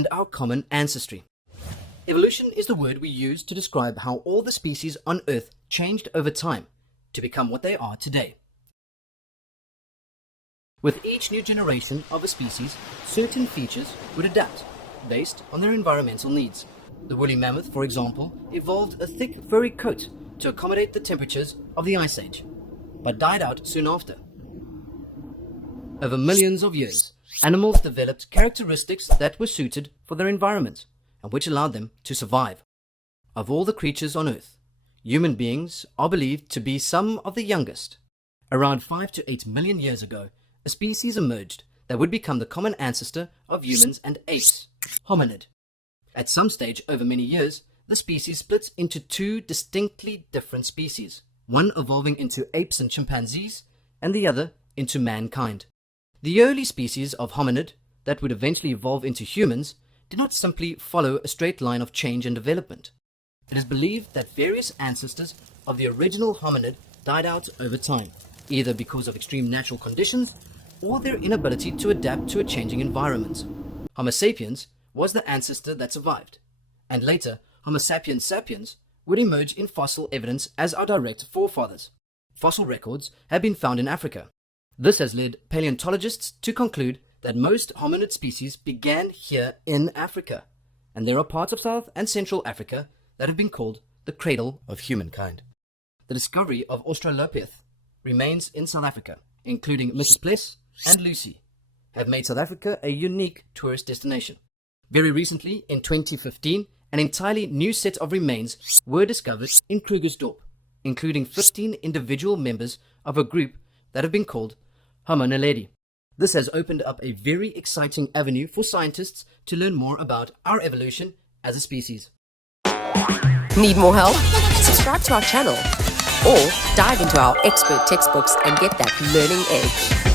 and our common ancestry. Evolution is the word we use to describe how all the species on Earth changed over time to become what they are today. With each new generation of a species, certain features would adapt based on their environmental needs. The woolly mammoth, for example, evolved a thick furry coat to accommodate the temperatures of the Ice Age, but died out soon after. Over millions of years, animals developed characteristics that were suited for their environment and which allowed them to survive. Of all the creatures on Earth, human beings are believed to be some of the youngest. Around 5 to 8 million years ago, a species emerged that would become the common ancestor of humans and apes, hominid. At some stage over many years, the species splits into two distinctly different species, one evolving into apes and chimpanzees, and the other into mankind. The early species of hominid that would eventually evolve into humans did not simply follow a straight line of change and development. It is believed that various ancestors of the original hominid died out over time, either because of extreme natural conditions or their inability to adapt to a changing environment. Homo sapiens was the ancestor that survived, and later Homo sapiens sapiens would emerge in fossil evidence as our direct forefathers. Fossil records have been found in Africa. This has led paleontologists to conclude that most hominid species began here in Africa, and there are parts of South and Central Africa that have been called the cradle of humankind. The discovery of Australopithecus remains in South Africa, including Mrs. Pless and Lucy, have made South Africa a unique tourist destination. Very recently, in 2015, an entirely new set of remains were discovered in Krugersdorp, including 15 individual members of a group that have been called Homo naledi. This has opened up a very exciting avenue for scientists to learn more about our evolution as a species. Need more help? Subscribe to our channel or dive into our expert textbooks and get that learning edge.